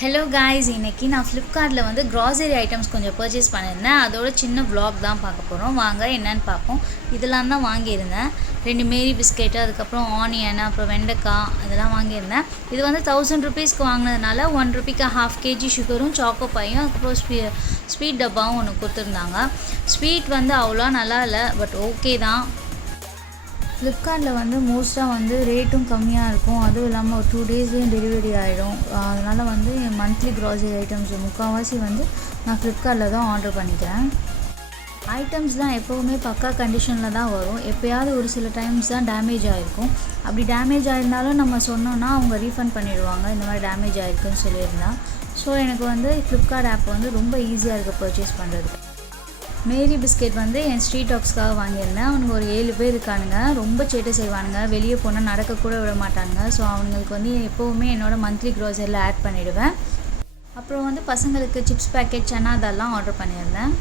Hello guys, இன்றைக்கி நான் ஃப்ளிப்கார்ட்டில் வந்து க்ராசரி ஐட்டம்ஸ் கொஞ்சம் பர்ச்சேஸ் பண்ணியிருந்தேன். அதோட சின்ன வ்ளாக் தான் பார்க்க போகிறோம். வாங்க என்னென்னு பார்ப்போம். இதெல்லாம் தான் வாங்கியிருந்தேன். 2 மேரி பிஸ்கெட்டு, அதுக்கப்புறம் ஆனியன், அப்புறம் வெண்டைக்காய் அதெல்லாம் வாங்கியிருந்தேன். இது வந்து 1000 ருபீஸ்க்கு வாங்கினதுனால 1 ருபிக்கு ½ கேஜி சுகரும் சாக்கோ பாயும் அதுக்கப்புறம் ஸ்வீட் டப்பாவும் ஒன்று கொடுத்துருந்தாங்க. ஸ்வீட் வந்து அவ்வளோ நல்லா இல்லை, பட் ஓகே தான். ஃப்ளிப்கார்ட்டில் வந்து மோஸ்ட்டாக வந்து ரேட்டும் கம்மியாக இருக்கும். அதுவும் இல்லாமல் ஒரு 2 டேஸ்லேயும் டெலிவரி ஆகிடும். அதனால் வந்து என் மந்த்லி க்ராசரி ஐட்டம்ஸ் முக்கால்வாசி வந்து நான் ஃப்ளிப்கார்ட்டில் தான் ஆர்டர் பண்ணிக்கிறேன். ஐட்டம்ஸ்லாம் எப்போவுமே பக்கா கண்டிஷனில் தான் வரும். எப்போயாவது ஒரு சில டைம்ஸ் தான் டேமேஜ் ஆகிருக்கும். அப்படி டேமேஜ் ஆகிருந்தாலும் நம்ம சொன்னோன்னா அவங்க ரீஃபண்ட் பண்ணிடுவாங்க, இந்த மாதிரி டேமேஜ் ஆகிருக்குன்னு சொல்லியிருந்தா. ஸோ எனக்கு வந்து ஃப்ளிப்கார்ட் ஆப் வந்து ரொம்ப ஈஸியாக இருக்குது பர்ச்சேஸ் பண்ணுறதுக்கு. மேரி பிஸ்கெட் வந்து என் ஸ்ட்ரீட் டாக்ஸ்க்காக வாங்கியிருந்தேன். அவனுங்க ஒரு 7 பேர் இருக்கானுங்க. ரொம்ப சேட்டை செய்வானுங்க. வெளியே போனால் நடக்கக்கூட விட மாட்டானுங்க. ஸோ அவங்களுக்கு வந்து எப்போவுமே என்னோடய மந்த்லி க்ராசரியில் ஆட் பண்ணிவிடுவேன். அப்புறம் வந்து பசங்களுக்கு சிப்ஸ் பேக்கெட், சன்னா அதெல்லாம் ஆர்டர் பண்ணியிருந்தேன்.